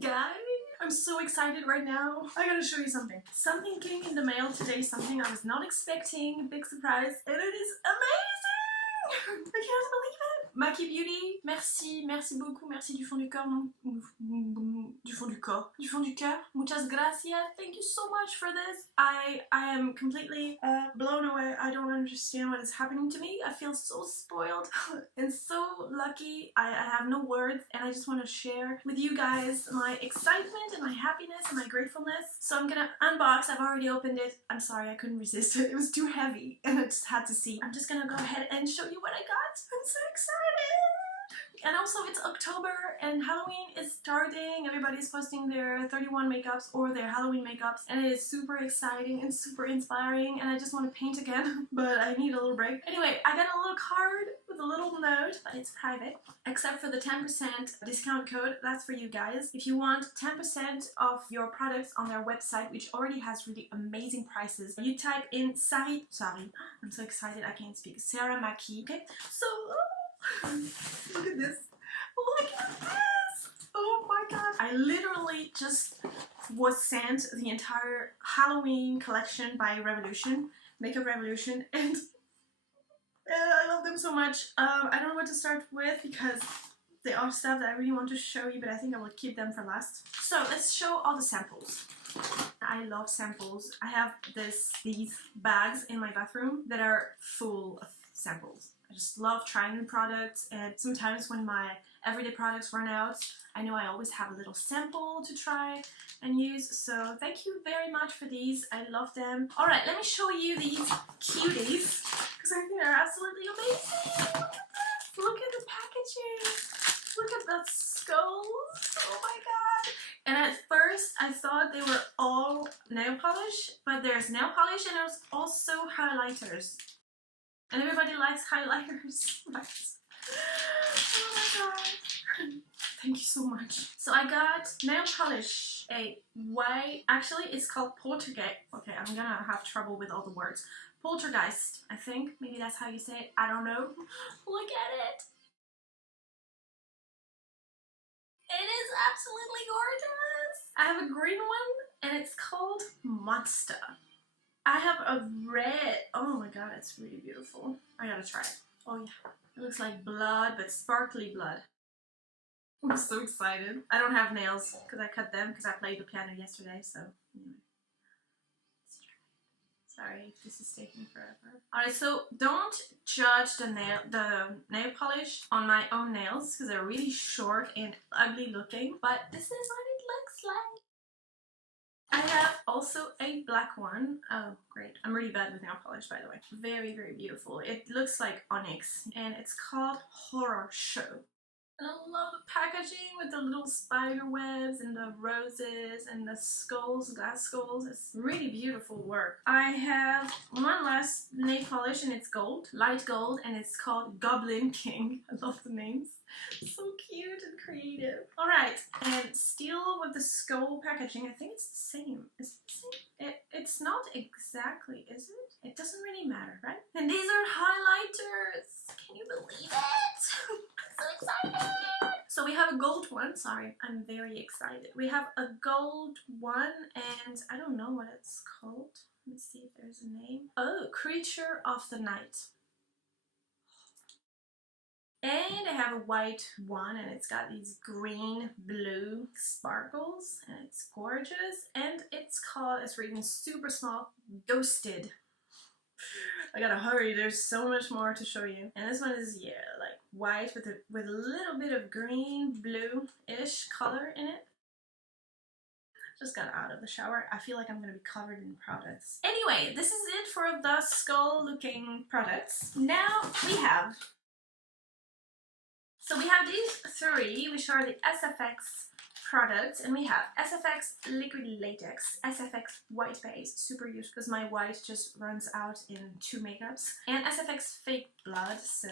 Guys, I'm so excited right now. I gotta show you something. Something came in the mail today, something I was not expecting. Big surprise, and it is amazing! I can't believe it. Maquibeauty, merci, merci beaucoup, merci du fond du cœur, du fond du corps, du fond du cœur. Muchas gracias. Thank you so much for this. I am completely blown away. I don't understand what is happening to me. I feel so spoiled and so lucky. I have no words, and I just want to share with you guys my excitement and my happiness and my gratefulness. So I'm gonna unbox. I've already opened it. I'm sorry, I couldn't resist it. It was too heavy and I just had to see. I'm just gonna go ahead and show you what I got. I'm so excited! And also it's October and Halloween is starting. Everybody's posting their 31 makeups or their Halloween makeups, and it is super exciting and super inspiring, and I just want to paint again, but I need a little break. Anyway, I got a little card with a little note, but it's private, except for the 10% discount code. That's for you guys. If you want 10% off your products on their website, which already has really amazing prices, you type in sorry, I'm so excited I can't speak, Sarah Maki. Okay, so look at this. Look at this! Oh my god. I literally just was sent the entire Halloween collection by Revolution, Makeup Revolution, and I love them so much. I don't know what to start with because they are stuff that I really want to show you, but I think I will keep them for last. So let's show all the samples. I love samples. I have these bags in my bathroom that are full of samples. I just love trying new products, and sometimes when my everyday products run out, I know I always have a little sample to try and use. So thank you very much for these. I love them. Alright, let me show you these cuties because I think they're absolutely amazing. Look at this. Look at the packaging. Look at that skulls. Oh my god. And at first I thought they were all nail polish, but there's nail polish and there's also highlighters. And everybody likes highlighters. Oh my god. Thank you so much. So I got nail polish, a white, actually it's called Poltergeist. Okay, I'm gonna have trouble with all the words. Poltergeist, I think. Maybe that's how you say it. I don't know. Look at it. It is absolutely gorgeous. I have a green one and it's called Monster. I have a red. Oh my god, it's really beautiful. I gotta try it. Oh yeah. It looks like blood, but sparkly blood. I'm so excited. I don't have nails because I cut them because I played the piano yesterday, so anyway. Let's try it. Sorry if this is taking forever. Alright, so don't judge the nail polish on my own nails because they're really short and ugly looking, but this is what it looks like. I have also a black one. Oh, great. I'm really bad with nail polish, by the way. Very, very beautiful. It looks like onyx, and it's called Horror Show. And I love the packaging with the little spider webs and the roses and the skulls, glass skulls. It's really beautiful work. I have one last nail polish, and it's gold, light gold, and it's called Goblin King. I love the names. So cute and creative. Alright, and still with the skull packaging, I think it's the same. Is it the same? It's not exactly, is it? It doesn't really matter, right? And these are highlighters. Can you believe it? I'm so excited. So we have a gold one. Sorry, I'm very excited. We have a gold one, and I don't know what it's called. Let me see if there's a name. Oh, Creature of the Night. And I have a white one, and it's got these green blue sparkles, and it's gorgeous, and it's written super small, Ghosted. I gotta hurry, there's so much more to show you. And this one is, yeah, like white with a little bit of green, blue-ish color in it. Just got out of the shower. I feel like I'm gonna be covered in products. Anyway, this is it for the skull looking products. Now we have these three, which are the SFX products, and we have SFX liquid latex, SFX white base, super useful because my white just runs out in 2 makeups, and SFX fake blood. So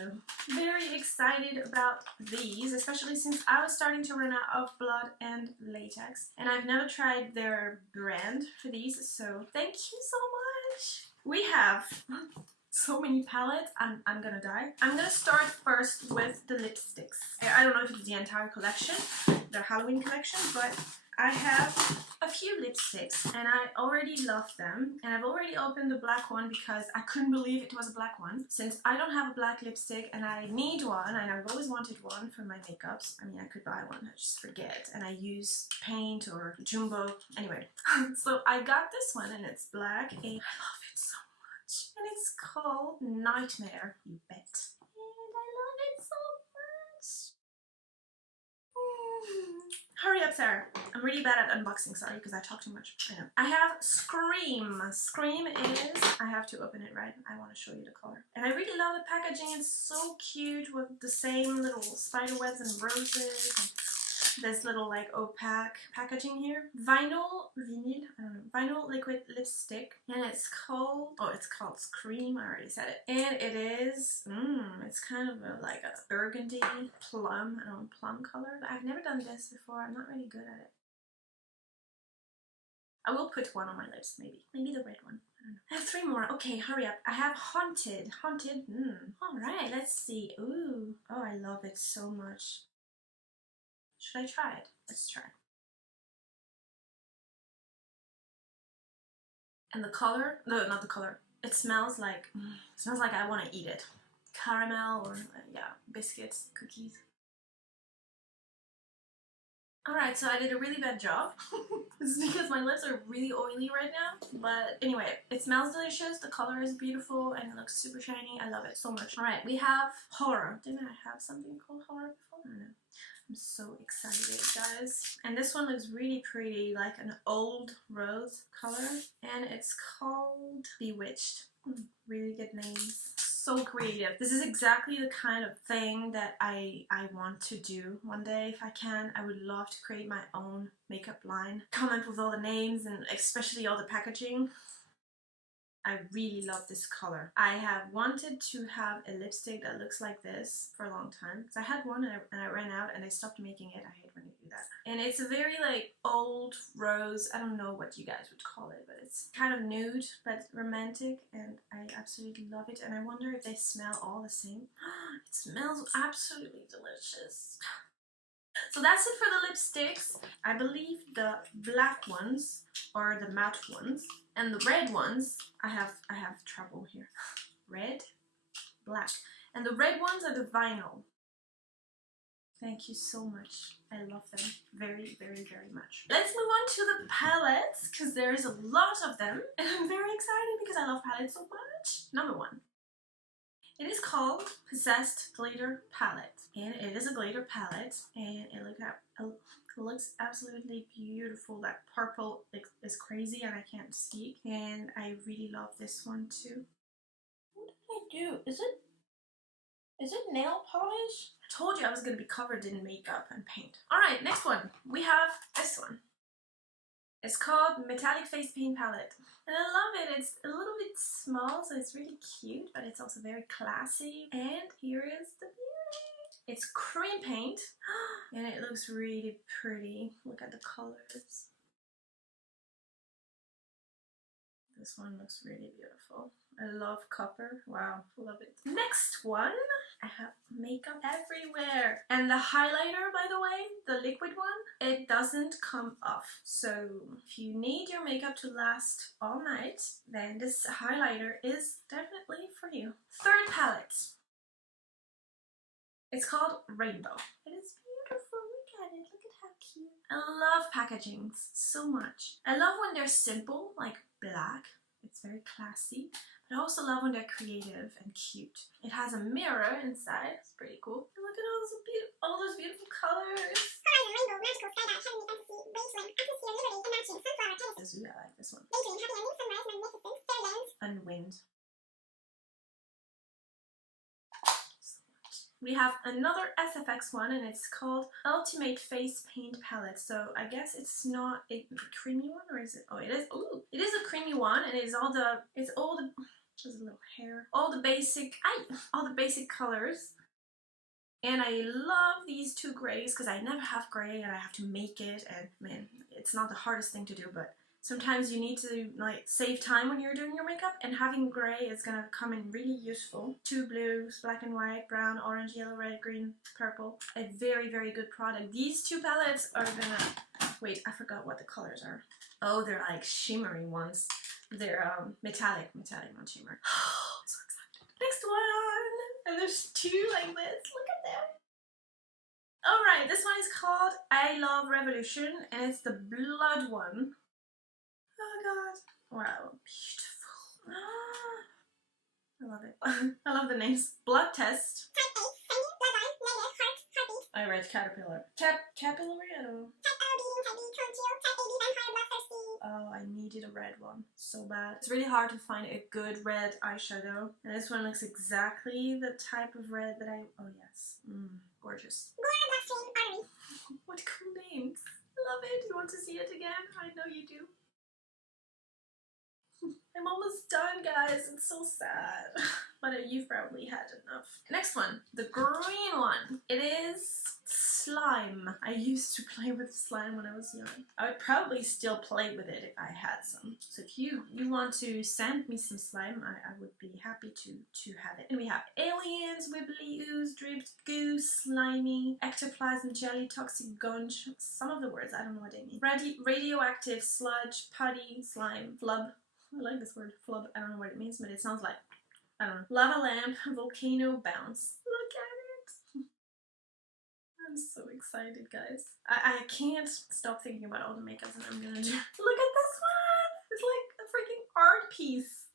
very excited about these, especially since I was starting to run out of blood and latex, and I've never tried their brand for these, so thank you so much. We have so many palettes, I'm gonna die. I'm gonna start first with the lipsticks. I don't know if it's the entire collection, the Halloween collection, but I have a few lipsticks and I already love them, and I've already opened the black one because I couldn't believe it was a black one, since I don't have a black lipstick and I need one, and I've always wanted one for my makeups. I mean, I could buy one, I just forget, and I use Paint or Jumbo. Anyway, so I got this one and it's black and I love it so much, and it's called Nightmare, you bet. And I love it so much. Hurry up, Sarah. I'm really bad at unboxing, sorry, because I talk too much. I know. I have Scream. Scream is, I have to open it right. I want to show you the color. And I really love the packaging. It's so cute with the same little spider webs and roses. And this little like opaque packaging here. Vinyl liquid lipstick, and it's called, oh, it's called Scream, I already said it. And it is, it's kind of like a burgundy plum, I don't know, plum color. I've never done this before, I'm not really good at it. I will put one on my lips, maybe the red one. I don't know. I have 3 more. Okay, hurry up. I have Haunted. Alright, let's see. Ooh, oh, I love it so much. Should I try it? Let's try. And the color, no, not the color. It smells like I want to eat it. Caramel or yeah, biscuits, cookies. Alright, so I did a really bad job. This is because my lips are really oily right now. But anyway, it smells delicious, the color is beautiful, and it looks super shiny. I love it so much. Alright, we have Horror. Didn't I have something called Horror before? I don't know. I'm so excited, guys. And this one looks really pretty, like an old rose color. And it's called Bewitched. Really good names. So creative. This is exactly the kind of thing that I want to do one day if I can. I would love to create my own makeup line. Come up with all the names and especially all the packaging. I really love this color. I have wanted to have a lipstick that looks like this for a long time. So I had one and I ran out and I stopped making it. I hate when you do that. And it's a very like old rose. I don't know what you guys would call it, but it's kind of nude but romantic, and I absolutely love it. And I wonder if they smell all the same. It smells absolutely delicious. So that's it for the lipsticks. I believe the black ones are the matte ones, and the red ones, I have trouble here. Red, black, and the red ones are the vinyl. Thank you so much. I love them very, very, very much. Let's move on to the palettes, because there is a lot of them, and I'm very excited because I love palettes so much. Number 1. It is called Possessed Glitter Palette, and it is a glitter palette, and it looks absolutely beautiful. That purple is crazy and I can't speak, and I really love this one too. What did I do? Is it nail polish? I told you I was going to be covered in makeup and paint. Alright, next one. We have this one. It's called Metallic Face Paint Palette. And I love it. It's a little bit small, so it's really cute, but it's also very classy. And here is the beauty. It's cream paint, and it looks really pretty. Look at the colors. This one looks really beautiful. I love copper. Wow, love it. Next one, I have makeup everywhere. And the highlighter, by the way, the liquid one, it doesn't come off. So if you need your makeup to last all night, then this highlighter is definitely for you. Third palette. It's called Rainbow. It is beautiful. Look at it. Look at how cute. I love packaging so much. I love when they're simple, like black. It's very classy. But I also love when they're creative and cute. It has a mirror inside. It's pretty cool. And look at all those beautiful colors. Rainbow, magical, skydive, heavenly fantasy, wasteland, atmosphere, liberty, imagine, sunflower, tennis. Ooh, I like this one. Daydream, happy ending, sunrise, magnificent, fairyland. And wind. We have another SFX one, and it's called Ultimate Face Paint Palette. So I guess it's not a creamy one, or is it? Oh, it is. Ooh, it is a creamy one, and there's all the there's a little hair, all the basic colors. And I love these 2 grays because I never have gray and I have to make it, and man, it's not the hardest thing to do, but Sometimes you need to like save time when you're doing your makeup, and having gray is gonna come in really useful. 2 blues, black and white, brown, orange, yellow, red, green, purple. A very, very good product. These two palettes are gonna... Wait, I forgot what the colors are. Oh, they're like shimmery ones. They're metallic, not shimmer. I'm so excited. Next one! And there's two like this. Look at them. Alright, this one is called I Love Revolution, and it's the blood one. Oh god. Wow, beautiful. I love it. I love the names. Blood test. Type A, sunny, bloodline, negative, heart, heartbeat. I read caterpillar. Capillary? I don't know. Type O, being, type B, congeal, type AB, vampire, bloodthirsty. Oh, I needed a red one so bad. It's really hard to find a good red eyeshadow. And this one looks exactly the type of red that I... Oh yes. Gorgeous. Gore, bloodstream, artery. What cool names. I love it. You want to see it again? I know you do. I'm almost done, guys. It's so sad. But you've probably had enough. Next one. The green one. It is slime. I used to play with slime when I was young. I would probably still play with it if I had some. So if you want to send me some slime, I would be happy to have it. And we have aliens, wibbly ooze, dripped goo, slimy, ectoplasm, jelly, toxic gunge. Some of the words, I don't know what they mean. Radioactive, sludge, putty, slime, flub. I like this word, flub. I don't know what it means, but it sounds like, I don't know. Lava lamp, volcano, bounce. Look at it. I'm so excited, guys. I can't stop thinking about all the makeups that I'm gonna do. Look at this one. It's like a freaking art piece.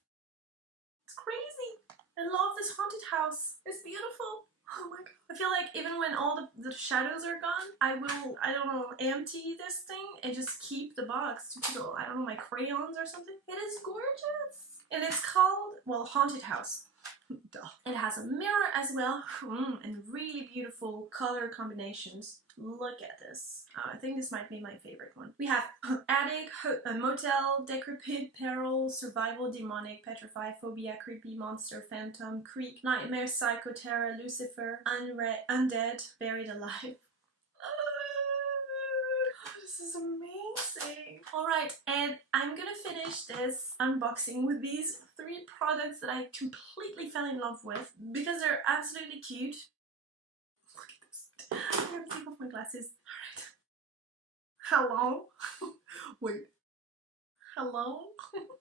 It's crazy. I love this haunted house. It's beautiful. Oh my god. I feel like even when all the shadows are gone, I will, I don't know, empty this thing and just keep the box to put, I don't know, my crayons or something. It is gorgeous. And it's called, well, Haunted House. Duh. It has a mirror as well, and really beautiful color combinations. Look at this. I think this might be my favorite one. We have attic, motel, decrepit, peril, survival, demonic, petrify, phobia, creepy, monster, phantom, creek, nightmare, psycho, terror, Lucifer, undead, buried alive. This is amazing. Alright, and I'm gonna finish this unboxing with these 3 products that I completely fell in love with because they're absolutely cute. Look at this. I'm gonna take off my glasses. Alright. Hello? Wait. Hello?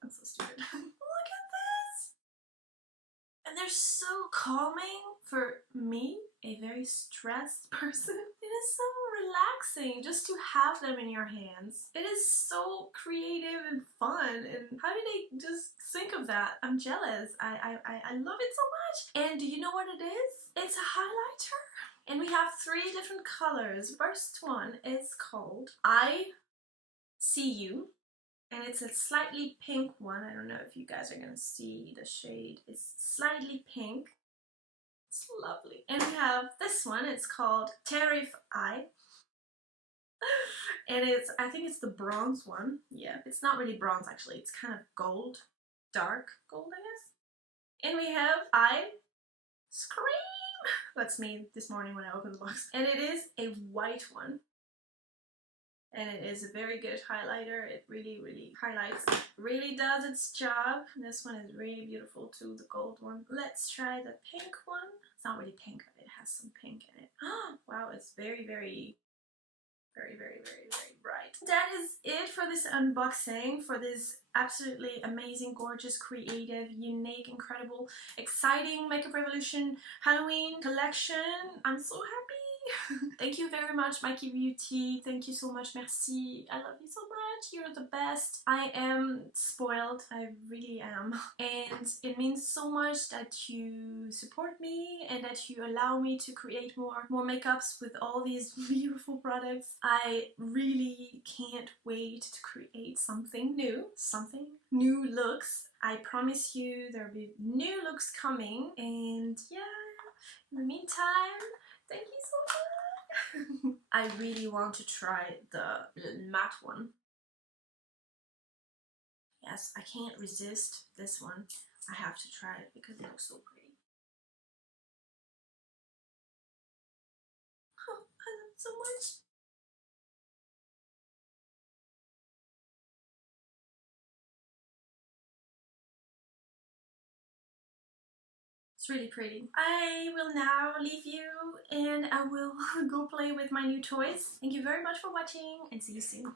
I'm so stupid. Look at this! And they're so calming for me, a very stressed person. It is so relaxing just to have them in your hands. It is so creative and fun, and how did they just think of that? I'm jealous. I love it so much. And do you know what it is? It's a highlighter. And we have 3 different colors. First one is called I See You. And it's a slightly pink one. I don't know if you guys are gonna see the shade. It's slightly pink. It's lovely. And we have this one. It's called Terrif Eye. And it's, I think it's the bronze one. Yeah, it's not really bronze actually. It's kind of gold. Dark gold, I guess. And we have I Scream. That's me this morning when I opened the box. And it is a white one. And it is a very good highlighter. It really, really highlights. It really does its job. This one is really beautiful too, the gold one. Let's try the pink one. It's not really pink, but it has some pink in it. Oh, wow, it's very, very, very, very, very, very bright. That is it for this unboxing, for this absolutely amazing, gorgeous, creative, unique, incredible, exciting Makeup Revolution Halloween collection. I'm so happy. Thank you very much, maquibeauty. Thank you so much. Merci. I love you so much. You're the best. I am spoiled. I really am. And it means so much that you support me and that you allow me to create more makeups with all these beautiful products. I really can't wait to create something new. New looks. I promise you there'll be new looks coming. And yeah, in the meantime, thank you so much. I really want to try the matte one. Yes, I can't resist this one. I have to try it because it looks so pretty. Oh, I love it so much. It's really pretty. I will now leave you and I will go play with my new toys. Thank you very much for watching and see you soon.